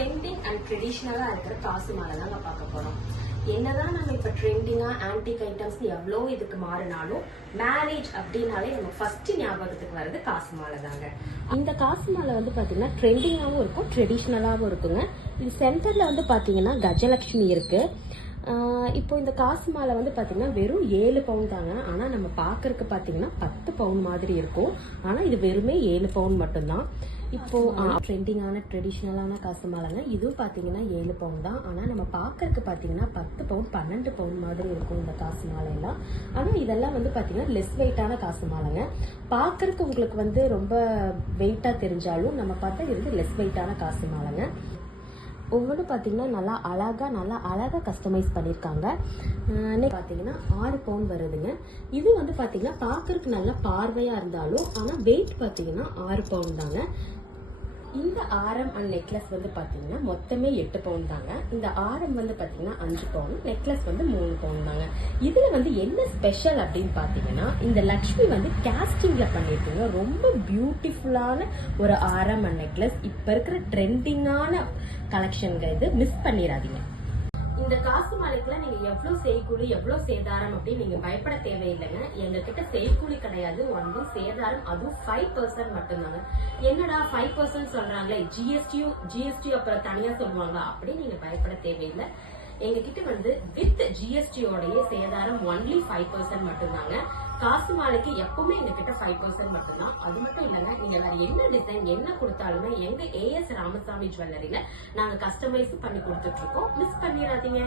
Trending and ட்ரெடிஷ்னலா இருக்கிற காசு மாலை தாங்க பார்க்க போறோம். என்னதான் நம்ம இப்ப ட்ரெண்டிங்கா ஆன்டிக் ஐட்டம்ஸ் எவ்வளோ இதுக்கு மாறினாலும் மேரேஜ் அப்படின்னாலே நம்ம ஃபர்ஸ்ட் ஞாபகத்துக்கு வர்றது காசு மாலை தாங்க. இந்த காசு மாலை வந்து பாத்தீங்கன்னா ட்ரெண்டிங்காவும் இருக்கும், ட்ரெடிஷ்னலாவும் இருக்குங்க. இது சென்டர்ல வந்து பாத்தீங்கன்னா கஜலட்சுமி இருக்கு. இப்போ இந்த காசு மாலை வந்து பாத்தீங்கன்னா வெறும் 7 பவுன் தாங்க. ஆனா நம்ம பாக்குறதுக்கு பாத்தீங்கன்னா 10 பவுன் மாதிரி இருக்கும். ஆனா இது வெறுமே 7 பவுன் மட்டும்தான். இப்போ ட்ரெண்டிங்கான ட்ரெடிஷ்னலான காசு மாலைங்க. இதுவும் பாத்தீங்கன்னா 7 பவுன் தான். ஆனா நம்ம பாக்குறதுக்கு பாத்தீங்கன்னா 10 பவுன் 12 பவுன் மாதிரி இருக்கும் இந்த காசு மாலை எல்லாம். ஆனா இதெல்லாம் வந்து பாத்தீங்கன்னா லெஸ் வெயிட்டான காசு மாலைங்க. பாக்குறதுக்கு உங்களுக்கு வந்து ரொம்ப வெயிட்டா தெரிஞ்சாலும் நம்ம பார்த்தா இது வந்து லெஸ் வெயிட்டான காசு மாலைங்க. ஒவ்வொன்றும் பார்த்தீங்கன்னா நல்லா அழகா கஸ்டமைஸ் பண்ணியிருக்காங்க. பார்த்தீங்கன்னா 6 பவுன் வருதுங்க. இது வந்து பார்த்தீங்கன்னா பார்க்கறதுக்கு நல்லா பார்வையாக இருந்தாலும் ஆனால் வெயிட் பார்த்தீங்கன்னா 6 பவுன் தாங்க. இந்த ஆரம் அண்ட் நெக்லஸ் வந்து பார்த்தீங்கன்னா மொத்தமே 8 பவுன் தாங்க. இந்த ஆரம் வந்து பார்த்தீங்கன்னா 5 பவுன், நெக்லஸ் வந்து 3 பவுன் தாங்க. இதுல வந்து என்ன ஸ்பெஷல் அப்படின்னு பார்த்தீங்கன்னா இந்த லக்ஷ்மி வந்து கேஸ்டிங்ல பண்ணியிருக்கீங்க. ரொம்ப பியூட்டிஃபுல்லான ஒரு ஆரம் அண்ட் நெக்லஸ். இப்ப இருக்கிற ட்ரெண்டிங்கான கலெக்ஷன்ங்க, இது மிஸ் பண்ணிடாதீங்க. இந்த காசு மாலைக்குலாம் நீங்க எவ்வளவு செய்கூலி எவ்வளவு சேதாரம் அப்படின்னு நீங்க பயப்பட தேவையில்லைங்க. எங்க கிட்ட செய்கூலி கிடையாது, ஒன்லி சேதாரம், அதுவும் 5% மட்டும்தாங்க. என்னடா 5% சொல்றாங்களே, ஜிஎஸ்டி அப்புறம் தனியா சொல்லுவாங்க அப்படின்னு நீங்க பயப்பட தேவையில்லை. எங்க கிட்ட வந்து வித் ஜிஎஸ்டியோடைய சேதாரம் ஒன்லி 5% மட்டும்தாங்க. காசு மாலைக்கு எப்பவுமே எங்க கிட்ட 5% மட்டும்தான். அது மட்டும் இல்லைங்க, நீங்க வேற என்ன டிசைன் என்ன கொடுத்தாலுமே எங்க ஏஎஸ் ராமசாமி ஜுவல்லரியில நாங்க கஸ்டமைஸ் பண்ணி கொடுத்துட்டு இருக்கோம். மிஸ் பண்ணிடாதீங்க.